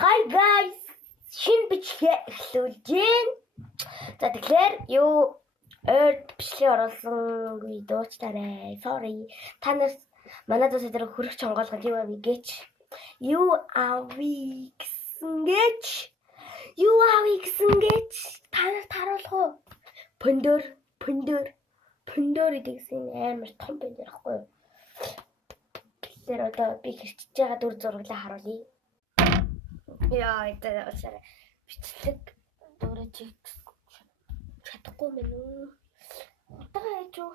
Hi guys. Шинэ бичлэгээ эхлүүлж байна. За тэгэхээр юу бичлэгээ оруулсан видеочлаарай. Sorry. Та нар манайд өдөр хөрөх чонгоолгод юу авъя гэж. Юу авъя гэсэн гэж та нарт харуулах уу? Пөндөр идэгсэн амар том пөндөр ахгүй юу? Тэгэхээр одоо би хэрчиж байгаа дүр зурглаа харуулъя. Яа, это вообще бичлэг дөрөж чадахгүй мэн үү? Утгаа яаж юу?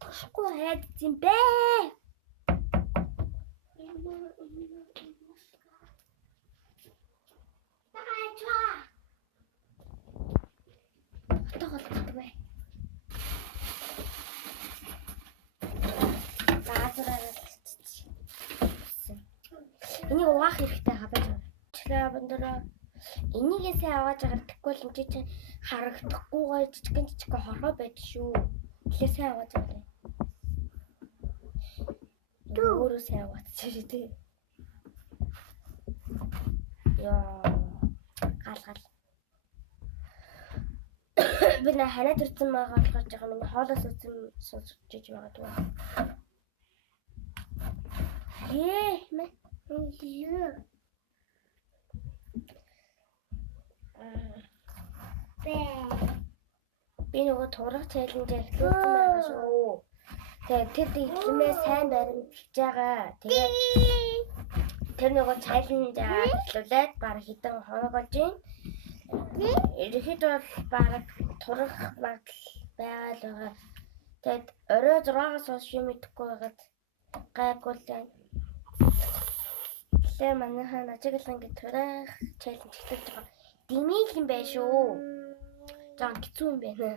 Утгахгүй хайд юм бэ? Энийг угаах хэрэгтэй хабаж байна. Члээ бандара энийгээ сайн аваад агаар тэггүй л энэ чинь харагдахгүйгээр жижиг хорхоо байж шүү. Тэгээ сайн аваад байгаа. Өөрөө сайн аваад чи тий. Яа. Гал. Би нэ хараад ирсэн байгаа болохоор жоохон миний хоолоос үзэн сонсож байгаа даа. Мэ. Би нөгөө турах чаленж эхлүүлсэн байгаа шүү. Тэгээд тэр дийлэмээ сайн баримталж байгаа. Тэгээд тэр нөгөө чаленж эхлүүлээд баг хэдэн хоног болж байна. Ихэд бол баг турах байгаа л байгаа. Тэгээд орой 6-аас хойш юм идэхгүй байгаад гайгүй л байна. Тэгээ манайхан ажиглан ингэ турах чаленж эхлүүлж байгаа. Димиг юм байна шүү. Жаа хэцүү юм байна.